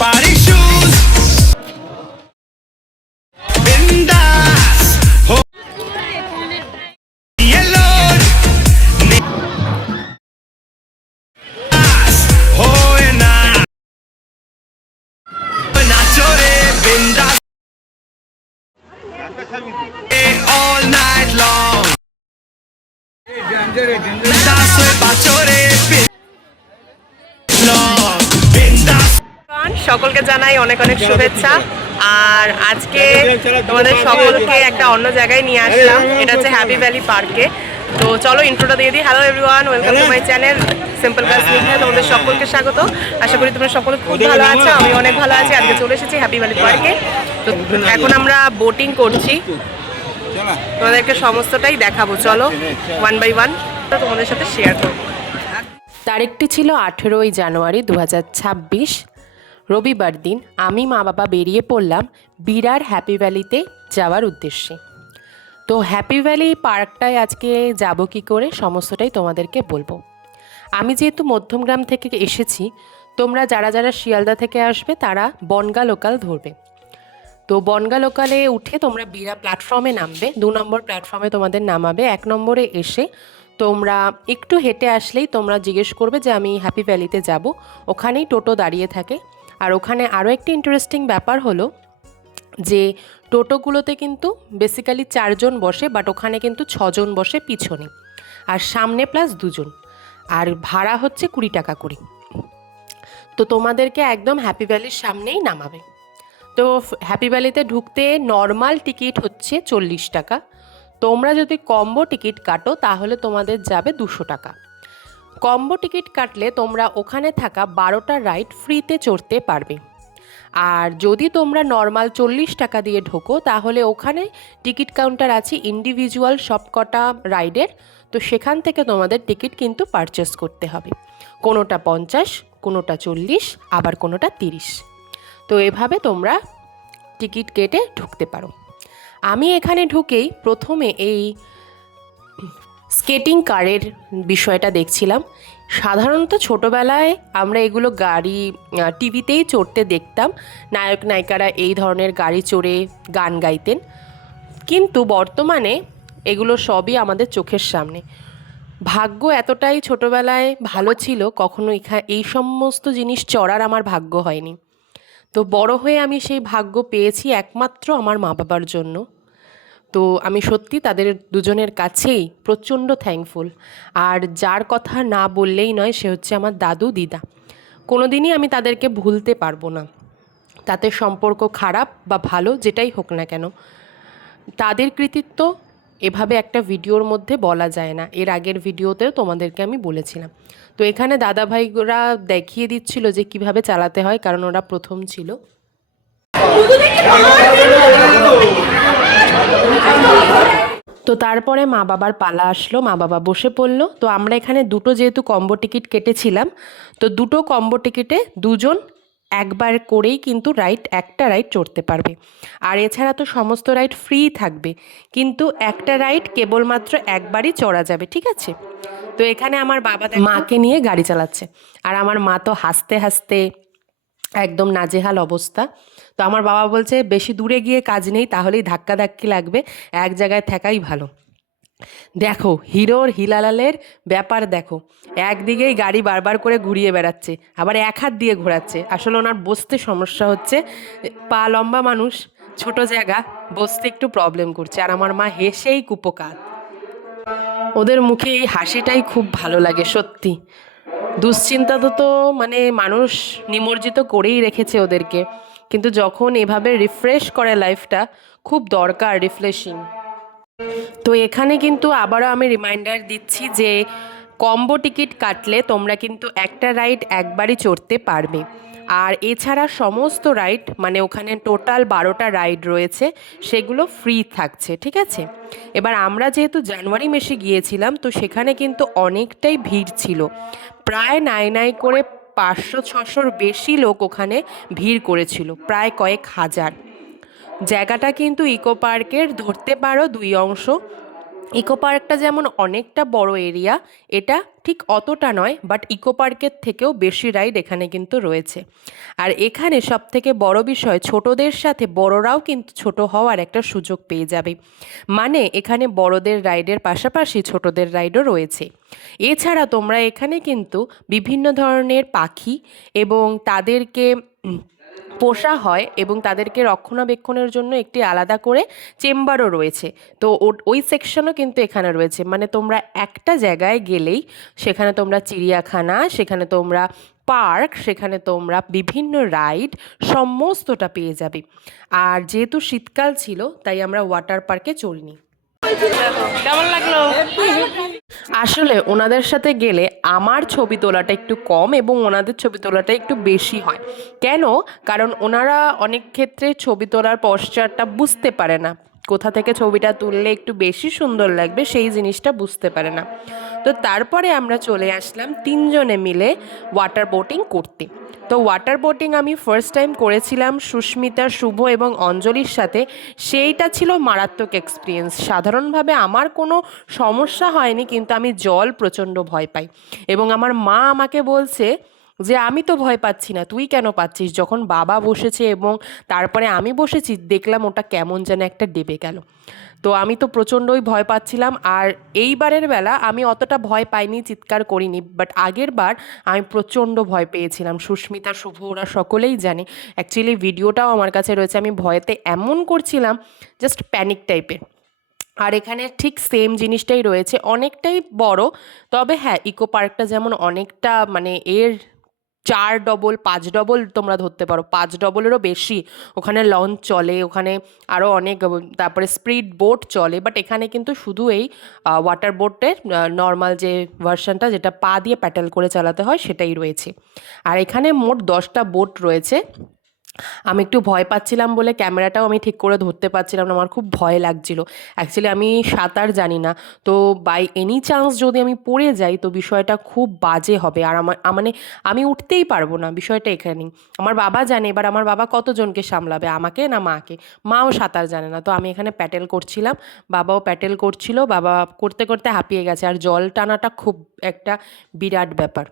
party shoes. Bindas, oh, yellow. Bindas, oh, na. Nacho re, bindas. All night long. Bindas, bacho re, bindas. সকলকে জানাই অনেক অনেক শুভেচ্ছা। আর আজকে তোমাদের সকলকে একটা অন্য জায়গায় নিয়ে আসলাম, এটা হচ্ছে হ্যাপি ভ্যালি পার্কে। তো চলো ইন্ট্রোটা দিয়ে দিই। Hello everyone, welcome to my channel simple girls মিথ্যা। তোমাদের সকলকে স্বাগত। আশা করি তোমরা সকলে খুব ভালো আছো, আমি অনেক ভালো আছি। আজকে চলে এসেছি হ্যাপি ভ্যালি পার্কে। তো এখন আমরা বোটিং করছি, তোমাদেরকে সমস্তটাই দেখাবো। চলো ওয়ান বাই ওয়ান তোমাদের সাথে শেয়ার করবো। তারিখটি ছিল 18ই জানুয়ারি 2026, রবিবার দিন। আমি মা বাবা বেরিয়ে পড়লাম বিরার হ্যাপি ভ্যালিতে যাওয়ার উদ্দেশ্যে। তো হ্যাপি ভ্যালি পার্কটায় আজকে যাব কী করে সমস্তটাই তোমাদেরকে বলবো। আমি যেহেতু মধ্যমগ্রাম থেকে এসেছি, তোমরা যারা যারা শিয়ালদা থেকে আসবে তারা বনগা লোকাল ধরবে। তো বনগা লোকালে উঠে তোমরা বিরা প্ল্যাটফর্মে নামবে, 2 নম্বর প্ল্যাটফর্মে তোমাদের নামাবে। 1 নম্বরে এসে তোমরা একটু হেঁটে আসলেই তোমরা জিজ্ঞেস করবে যে আমি হ্যাপি ভ্যালিতে যাব, ওখানেই টোটো দাঁড়িয়ে থাকে। আর ওখানে আরও একটি ইন্টারেস্টিং ব্যাপার হলো যে টোটোগুলোতে কিন্তু বেসিক্যালি 4 জন বসে, বাট ওখানে কিন্তু 6 জন বসে পিছনে, আর সামনে প্লাস 2 জন। আর ভাড়া হচ্ছে 20 টাকা করে। তো তোমাদেরকে একদম হ্যাপি ভ্যালির সামনেই নামাবে। তো হ্যাপি ভ্যালিতে ঢুকতে নর্মাল টিকিট হচ্ছে 40 টাকা। তোমরা যদি কম্বো টিকিট কাটো তাহলে তোমাদের যাবে 200 টাকা। কম্বো টিকিট কাটলে তোমরা ওখানে থাকা 12টা রাইড ফ্রিতে চড়তে পারবে। আর যদি তোমরা নর্মাল 40 টাকা দিয়ে ঢোকো তাহলে ওখানে টিকিট কাউন্টার আছে ইন্ডিভিজুয়াল সবকটা রাইডের। তো সেখান থেকে তোমাদের টিকিট কিন্তু পারচেস করতে হবে, কোনোটা 50, কোনোটা 40, আবার কোনোটা 30। তো এভাবে তোমরা টিকিট কেটে ঢুকতে পারো। আমি এখানে ঢুকেই প্রথমে এই স্কেটিং কারের বিষয়টা দেখছিলাম। সাধারণত ছোটোবেলায় আমরা এগুলো গাড়ি টিভিতেই চড়তে দেখতাম, নায়ক নায়িকারা এই ধরনের গাড়ি চড়ে গান গাইতেন। কিন্তু বর্তমানে এগুলো সবই আমাদের চোখের সামনে। ভাগ্য এতটাই ছোটোবেলায় ভালো ছিল, কখনো এই সমস্ত জিনিস চড়ার আমার ভাগ্য হয়নি। তো বড় হয়ে আমি সেই ভাগ্য পেয়েছি একমাত্র আমার মা বাবার জন্য। তো আমি সত্যি তাদের দুজনের কাছেই প্রচণ্ড থ্যাঙ্কফুল। আর যার কথা না বললেই নয় সে হচ্ছে আমার দাদু দিদা। কোনো দিনই আমি তাদেরকে ভুলতে পারবো না, তাতে সম্পর্ক খারাপ বা ভালো যেটাই হোক না কেন। তাদের কৃতিত্ব এভাবে একটা ভিডিওর মধ্যে বলা যায় না, এর আগের ভিডিওতেও তোমাদেরকে আমি বলেছিলাম। তো এখানে দাদা ভাইরা দেখিয়ে দিচ্ছিল যে কিভাবে চালাতে হয়, কারণ ওরা প্রথম ছিল। তো তারপরে মা বাবার পালা আসলো, মা বাবা বসে পড়লো। তো আমরা এখানে দুটো যেহেতু কম্বো টিকিট কেটেছিলাম, তো দুটো কম্বো টিকিটে 2 জন একবার করেই কিন্তু একটা রাইড চড়তে পারবে। আর এছাড়া তো সমস্ত রাইড ফ্রি থাকবে, কিন্তু একটা রাইড কেবলমাত্র একবারই চড়া যাবে, ঠিক আছে? তো এখানে আমার বাবা মাকে নিয়ে গাড়ি চালাচ্ছে, আর আমার মা তো হাসতে হাসতে একদম নাজেহাল অবস্থা। তো আমার বাবা বলছে বেশি দূরে গিয়ে কাজ নেই, তাহলেই ধাক্কাধাক্কি লাগবে, এক জায়গায় থাকাই ভালো। দেখো হিরোর হিলালালের ব্যাপার দেখো, একদিকেই গাড়ি বারবার করে ঘুরিয়ে বেড়াচ্ছে, আবার এক হাত দিয়ে ঘোরাচ্ছে। আসলে ওনার বসতে সমস্যা হচ্ছে, পা লম্বা মানুষ, ছোট জায়গা, বসতে একটু প্রবলেম করছে। আর আমার মা হেসেই কুপোকাত। ওদের মুখে এই হাসিটাই খুব ভালো লাগে সত্যি। দুশ্চিন্তা তো মানে মানুষ নিমজ্জিত করেই রেখেছে ওদেরকে, কিন্তু যখন এভাবে রিফ্রেশ করে লাইফটা, খুব দরকার রিফ্রেশিং। তো এখানে কিন্তু আবারও আমি রিমাইন্ডার দিচ্ছি যে কম্বো টিকিট কাটলে তোমরা কিন্তু একটা রাইড একবারই চড়তে পারবে। আর এছাড়া সমস্ত রাইড, মানে ওখানে টোটাল 12টা রাইড রয়েছে, সেগুলো ফ্রি থাকছে, ঠিক আছে? এবার আমরা যেহেতু জানুয়ারি মাসে গিয়েছিলাম, তো সেখানে কিন্তু অনেকটাই ভিড় ছিল, প্রায় নাই করে 500-600-র বেশি লোক ওখানে ভিড় করেছিল, প্রায় কয়েক হাজার। জায়গাটা কিন্তু ইকো পার্কের ধরতে পারো 2 অংশ। ইকো পার্কটা যেমন অনেকটা বড় এরিয়া, এটা ঠিক অতটা নয়, বাট ইকো পার্কের থেকেও বেশি রাইড এখানে কিন্তু রয়েছে। আর এখানে সবথেকে বড় বিষয়, ছোটদের সাথে বড়রাও কিন্তু ছোট হওয়ার একটা সুযোগ পেয়ে যাবে। মানে এখানে বড়দের রাইডের পাশাপাশি ছোটদের রাইডও রয়েছে। এছাড়া তোমরা এখানে কিন্তু বিভিন্ন ধরনের পাখি এবং তাদেরকে পোষা হয় এবং তাদেরকে রক্ষণাবেক্ষণের জন্য একটি আলাদা করে চেম্বারও রয়েছে। তো ওই সেকশনও কিন্তু এখানে রয়েছে। মানে তোমরা একটা জায়গায় গেলেই সেখানে তোমরা চিড়িয়াখানা, সেখানে তোমরা পার্ক, সেখানে তোমরা বিভিন্ন রাইড সমস্তটা পেয়ে যাবে। আর যেহেতু শীতকাল ছিল তাই আমরা ওয়াটার পার্কে চলিনি। কেমন লাগলো? আসলে ওনাদের সাথে গেলে আমার ছবি তোলাটা একটু কম এবং ওনাদের ছবি তোলাটা একটু বেশি হয়। কেন? কারণ ওনারা অনেক ক্ষেত্রে ছবি তোলার পশ্চারটা বুঝতে পারে না, কোথা থেকে ছবিটা তুললে একটু বেশি সুন্দর লাগবে সেই জিনিসটা বুঝতে পারে না। তো তারপরে আমরা চলে আসলাম তিনজনে মিলে ওয়াটার বোটিং করতে। তো ওয়াটার বোটিং আমি ফার্স্ট টাইম করেছিলাম সুস্মিতা, শুভ এবং অঞ্জলির সাথে। সেইটা ছিল মারাত্মক এক্সপিরিয়েন্স। সাধারণভাবে আমার কোনো সমস্যা হয়নি, কিন্তু আমি জল প্রচণ্ড ভয় পাই এবং আমার মা আমাকে বলছে যে আমি তো ভয় পাচ্ছি না, তুই কেন পাচ্ছিস? যখন বাবা বসেছে এবং তারপরে আমি বসেছি, দেখলাম ওটা কেমন যেন একটা ডেবে গেল। তো আমি তো প্রচণ্ডই ভয় পাচ্ছিলাম। আর এইবারের বেলা আমি অতটা ভয় পাইনি, চিৎকার করিনি, বাট আগের বার আমি প্রচণ্ড ভয় পেয়েছিলাম। সুস্মিতা, শুভ ওরা সকলেই জানে। অ্যাকচুয়ালি ভিডিওটাও আমার কাছে রয়েছে। আমি ভয়েতে এমন করছিলাম, জাস্ট প্যানিক টাইপের। আর এখানে ঠিক সেম জিনিসটাই রয়েছে, অনেকটাই বড়। তবে হ্যাঁ, ইকো পার্কটা যেমন অনেকটা, মানে এর 4 ডবল 5 ডবল তোমরা ধরতে পারো, 5 ডবলেরও বেশি ওখানে লঞ্চ চলে, ওখানে আরও অনেক, তারপরে স্পিড বোট চলে। বাট এখানে কিন্তু শুধু এই ওয়াটার বোটের নর্মাল যে ভার্সনটা, যেটা পা দিয়ে প্যাডেল করে চালাতে হয়, সেটাই রয়েছে। আর এখানে মোট 10টা বোট রয়েছে। আমি একটু ভয় পাচ্ছিলাম বলে ক্যামেরাটাও আমি ঠিক করে ধরতে পারছিলাম না, আমার খুব ভয় লাগছিল। অ্যাকচুয়ালি আমি সাঁতার জানি না, তো বাই এনি চান্স যদি আমি পড়ে যাই তো বিষয়টা খুব বাজে হবে। আর মানে আমি উঠতেই পারবো না, বিষয়টা এখানেই। আমার বাবা জানে, এবার আমার বাবা কতজনকে সামলাবে, আমাকে না মাকে? মাও সাঁতার জানে না। তো আমি এখানে প্যাডেল করছিলাম, বাবাও প্যাডেল করছিল, বাবা করতে করতে হাঁপিয়ে গেছে। আর জল টানাটা খুব একটা বিরাট ব্যাপার।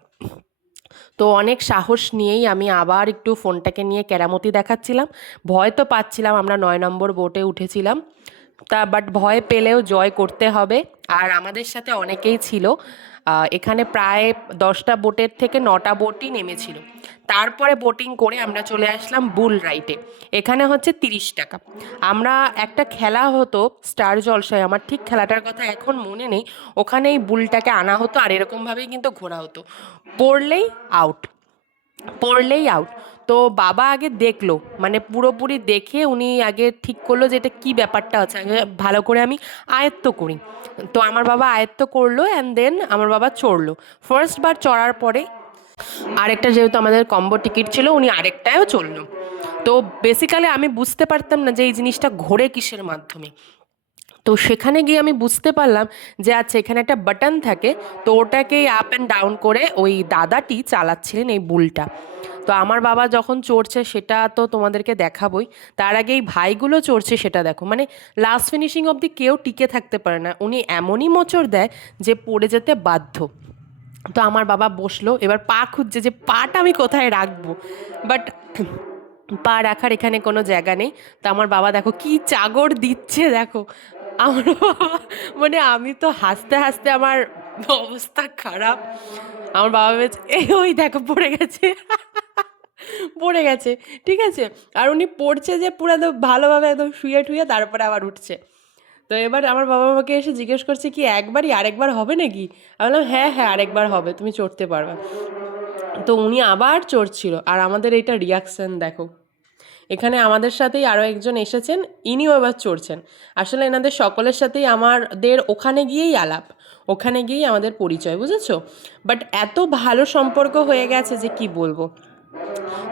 তো অনেক সাহস নিয়েই আমি আবার একটু ফোনটাকে নিয়ে কেরামতি দেখাচ্ছিলাম। ভয় তো পাচ্ছিলাম, আমরা 9 নম্বর বোটে উঠেছিলাম, বাট ভয় পেলেও জয় করতে হবে। আর আমাদের সাথে অনেকেই ছিল। এখানে প্রায় 10টা বোটের থেকে 9টা বোটই নেমেছিল। তারপরে বোটিং করে আমরা চলে আসলাম বুল রাইডে। এখানে হচ্ছে 30 টাকা। আমরা একটা খেলা হতো স্টার জলসায়, আমার ঠিক খেলাটার কথা এখন মনে নেই। ওখানে এই বুলটাকে আনা হতো আর এরকমভাবেই কিন্তু ঘোরা হতো। পড়লেই আউট, পড়লেই আউট। তো বাবা আগে দেখলো, মানে পুরোপুরি দেখে উনি আগে ঠিক করলো যে এটা কী ব্যাপারটা আছে, আগে ভালো করে আমি আয়ত্ত করি। তো আমার বাবা আয়ত্ত করলো অ্যান্ড দেন আমার বাবা চড়লো। ফার্স্ট বার চড়ার পরে আরেকটা, যেহেতু আমাদের কম্বো টিকিট ছিল, উনি আরেকটায়ও চললো। তো বেসিক্যালি আমি বুঝতে পারতাম না যে এই জিনিসটা ঘোরে কিসের মাধ্যমে। তো সেখানে গিয়ে আমি বুঝতে পারলাম যে আচ্ছা, এখানে একটা বাটন থাকে, তো ওটাকেই আপ অ্যান্ড ডাউন করে ওই দাদাটি চালাচ্ছিলেন এই বুলটা। তো আমার বাবা যখন চড়ছে সেটা তো তোমাদেরকে দেখাবই, তার আগে এই ভাইগুলো চড়ছে সেটা দেখো। মানে লাস্ট ফিনিশিং অবধি কেউ টিকে থাকতে পারে না, উনি এমনই মোচড় দেয় যে পড়ে যেতে বাধ্য। তো আমার বাবা বসলো, এবার পা খুঁজছে যে পাটা আমি কোথায় রাখবো, বাট পা রাখার এখানে কোনো জায়গা নেই। তো আমার বাবা দেখো কি চাগর দিচ্ছে, দেখো আমার বাবা, মানে আমি তো হাসতে হাসতে আমার অবস্থা খারাপ। আমার বাবা ভেবেছে এই ওই দেখো পড়ে গেছে, পড়ে গেছে, ঠিক আছে। আর উনি পড়ছে যে পুরো একদম ভালোভাবে একদম শুয়ে ঠুয়ে তারপরে আবার উঠছে। তো এবার আমার বাবা আমাকে এসে জিজ্ঞেস করছে কি একবারই, আরেকবার হবে নাকি? আমি বললাম হ্যাঁ হ্যাঁ, আরেকবার হবে, তুমি চড়তে পারবে। তো উনি আবার চড়ছিল। আর আমাদের এইটা রিয়াকশান দেখো, এখানে আমাদের সাথেই আরও একজন এসেছেন, ইনিও এবার চড়ছেন। আসলে এনাদের সকলের সাথেই আমাদের ওখানে গিয়েই আলাপ, ওখানে গিয়েই আমাদের পরিচয়, বুঝেছো? বাট এত ভালো সম্পর্ক হয়ে গেছে যে কি বলবো।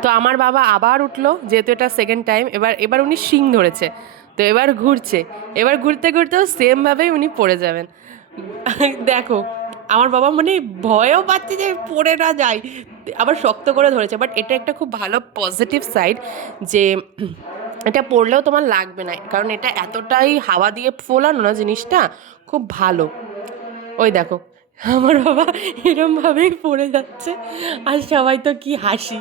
তো আমার বাবা আবার উঠলো, যেহেতু এটা সেকেন্ড টাইম, এবার উনি শিং ধরেছে। তো এবার ঘুরছে, এবার ঘুরতে ঘুরতেও সেমভাবেই উনি পড়ে যাবেন। দেখো আমার বাবা মানে ভয়ও পাচ্ছে যে পড়ে না যায়, আবার শক্ত করে ধরেছে। বাট এটা একটা খুব ভালো পজিটিভ সাইড যে এটা পড়লেও তোমার লাগবে না, কারণ এটা এতটাই হাওয়া দিয়ে ফোলানো না জিনিসটা, খুব ভালো। ওই দেখো আমার বাবা এরমভাবেই পড়ে যাচ্ছে আর সবাই তো কি হাসি।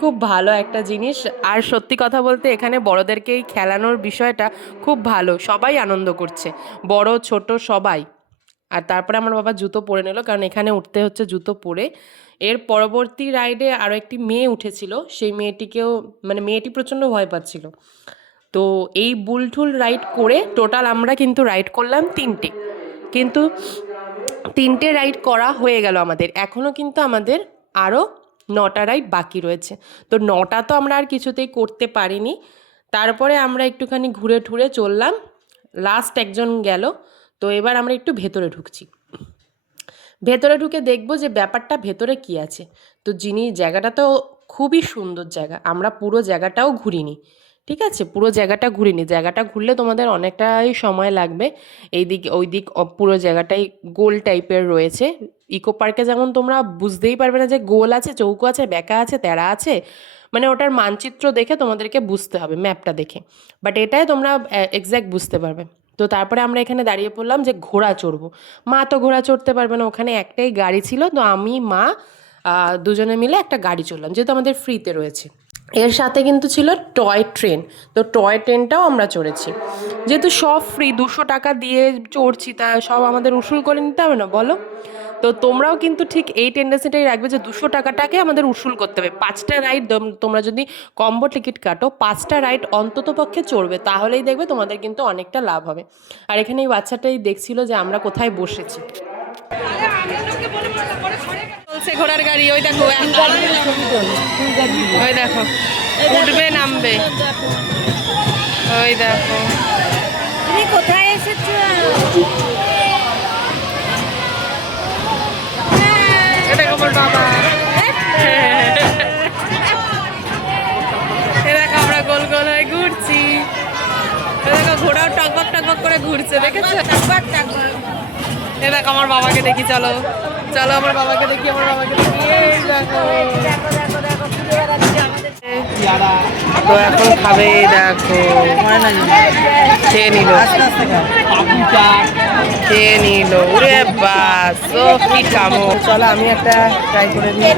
খুব ভালো একটা জিনিস। আর সত্যি কথা বলতে এখানে বড়দেরকে এই খেলানোর বিষয়টা খুব ভালো, সবাই আনন্দ করছে, বড় ছোট সবাই। আর তারপরে আমার বাবা জুতো পরে নিল, কারণ এখানে উঠতে হচ্ছে জুতো পরে। এর পরবর্তী রাইডে আরও একটি মেয়ে উঠেছিল, সেই মেয়েটিকেও মানে মেয়েটি প্রচণ্ড ভয় পাচ্ছিল। তো এই বুলঠুল রাইড করে টোটাল আমরা কিন্তু রাইড করলাম 3টে, কিন্তু 3টে রাইড করা হয়ে গেল আমাদের। এখনও কিন্তু আমাদের আরও 9টা রাইড বাকি রয়েছে। তো 9টা তো আমরা আর কিছুতেই করতে পারিনি। তারপরে আমরা একটুখানি ঘুরে ঠুরে চললাম, লাস্ট একজন গেল। তো এবার আমরা একটু ভেতরে ঢুকছি, ভেতরে ঢুকে দেখব যে ব্যাপারটা ভেতরে কি আছে। তো জায়গাটা তো খুবই সুন্দর জায়গা, আমরা পুরো জায়গাটাও ঘুরিনি, ঠিক আছে, পুরো জায়গাটা ঘুরিনি। জায়গাটা ঘুরলে তোমাদের অনেকটাই সময় লাগবে। এই দিক ওই দিক পুরো জায়গাটাই গোল টাইপের রয়েছে। ইকো পার্কে যেমন তোমরা বুঝতেই পারবে না যে গোল আছে, চৌকো আছে, বেঁকা আছে, তেরা আছে, মানে ওটার মানচিত্র দেখে তোমাদেরকে বুঝতে হবে, ম্যাপটা দেখে। বাট এটাই তোমরা এক্স্যাক্ট বুঝতে পারবে। তো তারপরে আমরা এখানে দাঁড়িয়ে পড়লাম যে ঘোড়া চড়বো। মা তো ঘোড়া চড়তে পারবে না, ওখানে একটাই গাড়ি ছিল। তো আমি মা দুজনে মিলে একটা গাড়ি চড়লাম, যেহেতু আমাদের ফ্রিতে রয়েছে। এর সাথে কিন্তু ছিল টয় ট্রেন, তো টয় ট্রেনটাও আমরা চড়েছি। যেহেতু সব ফ্রি, 200 টাকা দিয়ে চড়ছি, তা সব আমাদের উসুল করে নিতে হবে না বলো? তো তোমরাও কিন্তু ঠিক এই টেন্ডেন্সিটাই রাখবে যে 200 টাকাটাকে আমাদের উসুল করতে হবে। 5টা রাইড তোমরা যদি কম্বো টিকিট কাটো, 5টা রাইড অন্তত পক্ষে চড়বে, তাহলেই দেখবে তোমাদের কিন্তু অনেকটা লাভ হবে। আর এখানে এই বাচ্চাটাই দেখছিল যে আমরা কোথায় বসেছি। চলছে ঘোড়ার গাড়ি, ওই দেখো, ওই দেখো উঠবে নামবে, ওই দেখো। তুমি কোথায় এসেছো? এটা আমার বাবা। দেখো আমরা গোল গোল হয়ে ঘুরছি, দেখো ঘোড়াও টকবক টকবক করে ঘুরছে, দেখেছো? এ দেখো আমার বাবাকে দেখি, চলো চলো আমার বাবাকে দেখি, আমার বাবাকে দেখি, এই দেখো। তো এখন খাবে, দেখো খেয়ে নিল, খেয়ে নিল, ওরে বাস ও কি কামো। চলো আমি একটা ট্রাই করে দিই।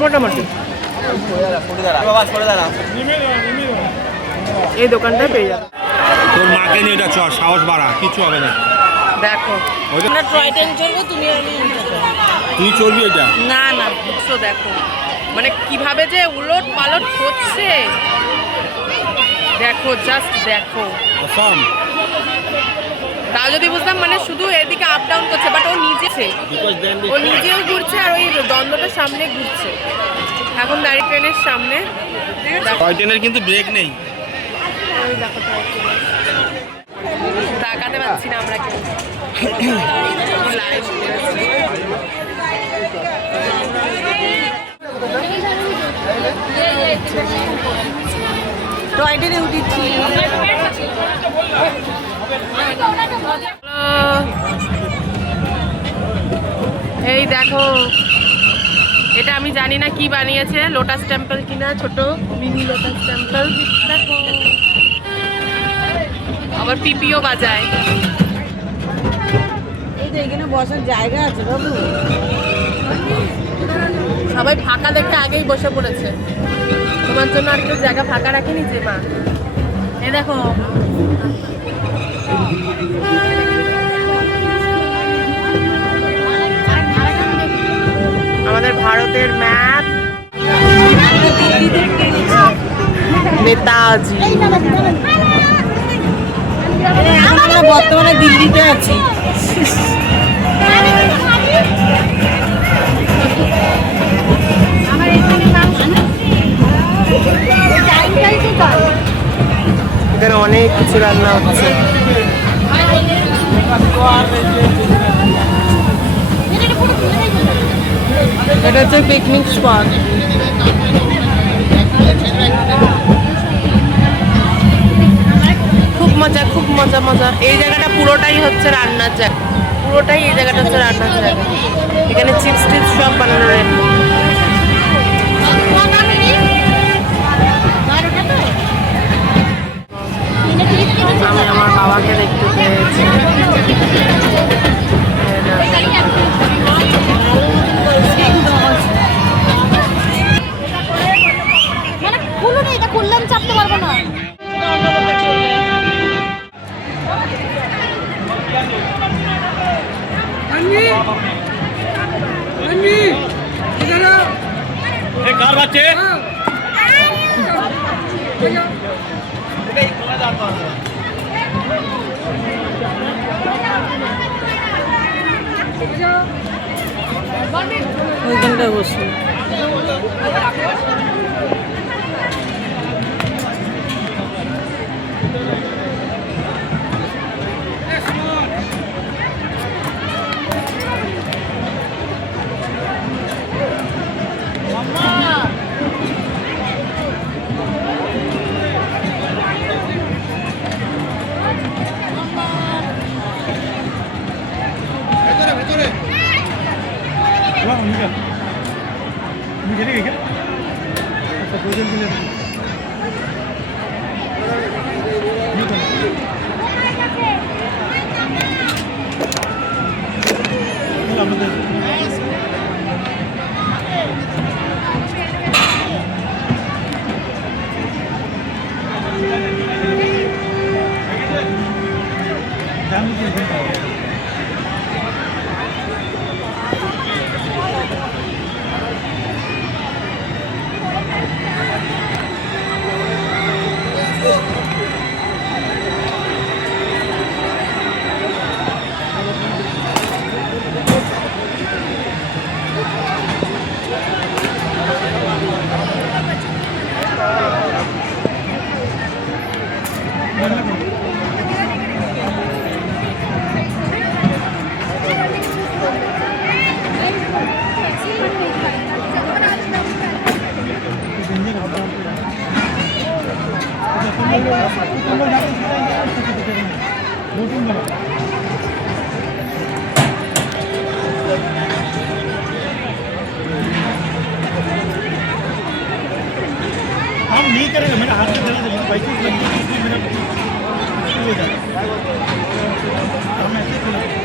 মোটামুটি এই দোকানটায় পেয়ে যাবে। তোর মাকে নিয়ে এটা চল, সাহস বাড়া, কিছু হবে না। দেখো আমরা টয় ট্রেন চড়বো, তুমি আমি তুই চলবি এটা? না না বুঝছো, দেখো মানে কিভাবে যে উলট পালট হচ্ছে, দেখো জাস্ট দেখো। অসম। তাও যদি বুঝতাম, মানে শুধু এদিকে আপ ডাউন করছে, বাট ও ও নিজেও ঘুরছে আর ওই দ্বন্দ্বটার সামনে ঘুরছে। এখন দাঁড়িয়ে ট্রেনের সামনে, টয় ট্রেনের কিন্তু ব্রেক নেই। তাকাতে পারছি না আমরা কেউ। লাইভ টয় ট্রেনে উঠেছি। এই দেখো, এটা আমি জানি না কি বানিয়েছে, লোটাস টেম্পল কিনা, ছোট মিনি লোটাস টেম্পল। দেখো আবার পিপিও বাজায়। এই যে এখানে বসার জায়গা আছে বাবু। সবাই ফাঁকা দেখে আগেই বসে পড়েছে, তোমার জন্য আর কেউ জায়গা ফাঁকা রাখেনি যে মা। এ দেখো আমাদের ভারতের ম্যাপ, নেতাজি। আমরা বর্তমানে দিল্লিতে আছি। এখানে অনেক কিছু রান্না হচ্ছে। এটা হচ্ছে পিকনিক স্পট। খুব মজা, খুব মজা মজা। এই জায়গাটা পুরোটাই হচ্ছে রান্নার জায়গা, পুরোটাই এই জায়গাটা হচ্ছে রান্নার জায়গা। এখানে চিপস টিপস সব বানানো রয়েছে। আমি আমার বাবাকে দেখতে পেয়েছি। মানে খুলুন, এটা খুললে আমি চাপতে পারবো না। কার বাচ্চে ওইখানটায় বসে हम नहीं करेंगे, मेरा हाथ में दर्द है, पैसे लगे इसलिए मेरा शुरू हो जाता है। हम ऐसे करेंगे।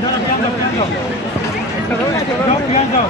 जरा ध्यान दो, ध्यान दो। ध्यान दो।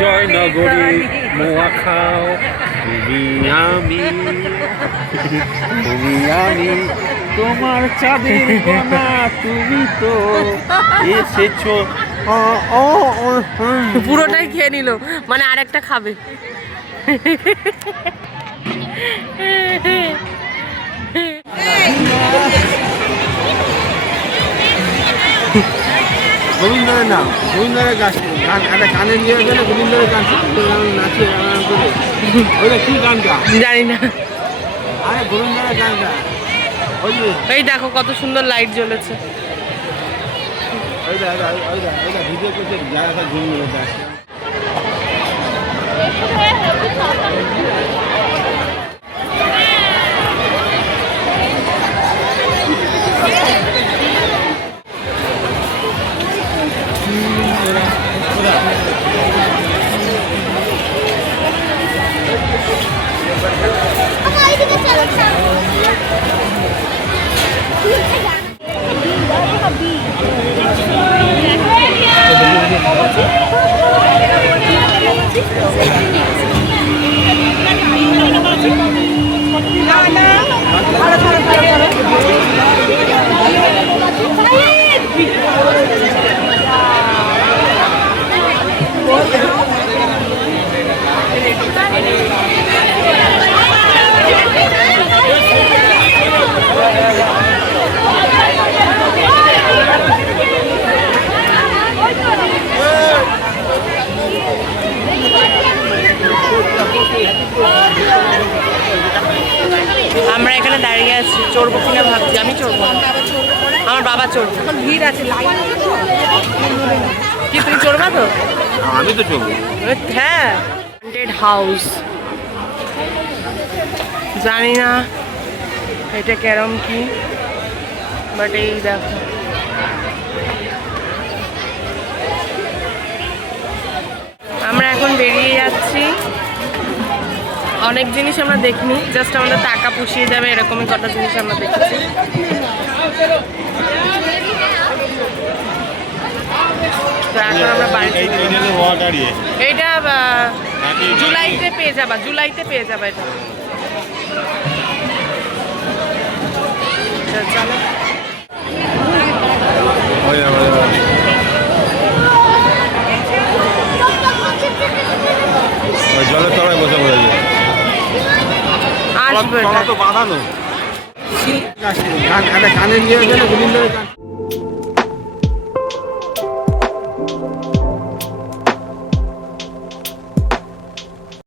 জয়নগরে মোয়া খাও তুমি আমি তোমার চাঁদের কণা তুমি তো এসেছো পুরোটাই খেয়ে নিল, মানে আরেকটা খাবে। গোবিন্দরের নাম, গোবিন্দরের গান, একটা গানে নিয়ে গেলে গোবিন্দরের গান নাচে করে। ওইটা কি গানটা? জানি না। আরে গোবিন্দরের গানটা ওই যে এই দেখো কত সুন্দর লাইট জ্বলেছে। ওইটা ভিডিও করছে জায়গাটা ঘুমিয়ে ওটা। আমার এইদিকে চলো আমরা এখানে দাঁড়িয়ে আছি, চড়বো কিনা ভাবছি। আমি চড়বো না, আমার বাবা চড়বো। ভিড় আছে, কি তুমি চড়বা তো? আমি তো চলবো। হ্যাঁ, হন্টেড হাউস, জানি না এটা কেরম কি, বাট এই দেখো আমরা এখন বেরিয়ে যাচ্ছি। অনেক জিনিস আমরা দেখিনি, জাস্ট আমাদের টাকা পুষিয়ে যাবে এরকমই কটা জিনিস আমরা দেখেছি। তো এখন আমরা বাড়িতে এইটা জুলাইতে পেয়ে যাবা, জুলাইতে পেয়ে যাবা এটা। চলো জলের তলায় বসে পড়েছে, আসবে তলা তো বাঁধানো। একটা গানে নিয়ে গেলে গোবিন্দরের গান।